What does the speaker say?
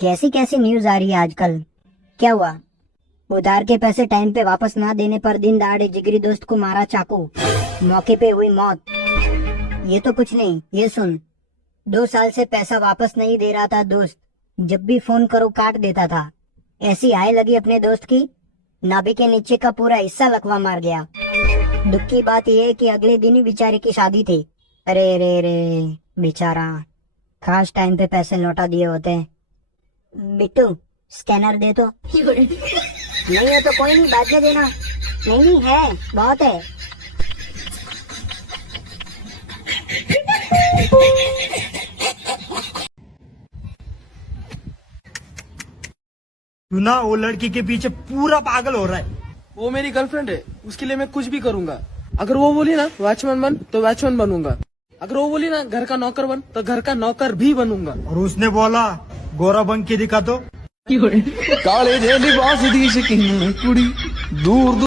कैसी कैसी न्यूज आ रही है आजकल। क्या हुआ? उधार के पैसे टाइम पे वापस ना देने पर दिन दहाड़े जिगरी दोस्त को मारा चाकू, मौके पे हुई मौत। ये तो कुछ नहीं, ये सुन। 2 साल से पैसा वापस नहीं दे रहा था दोस्त, जब भी फोन करो काट देता था। ऐसी आय लगी अपने दोस्त की, नाभि के नीचे का पूरा हिस्सा लकवा मार गया। दुख की बात यह है कि अगले दिन ही बेचारे की शादी थी। अरे रे रे, बेचारा, काश टाइम पे पैसे लौटा दिए होते। बिट्टू, स्कैनर दे तो। नहीं है तो कोई नहीं, बाद में देना। नहीं नहीं है, बहुत है। तू ना वो लड़की के पीछे पूरा पागल हो रहा है। वो मेरी गर्लफ्रेंड है, उसके लिए मैं कुछ भी करूंगा। अगर वो बोली ना वॉचमैन बन तो वॉचमैन बनूंगा। अगर वो बोली ना घर का नौकर बन तो घर का नौकर भी बनूंगा। और उसने बोला गोरा बन के दिखा तो काले जेली बास दी शकीन कुड़ी दूर दूर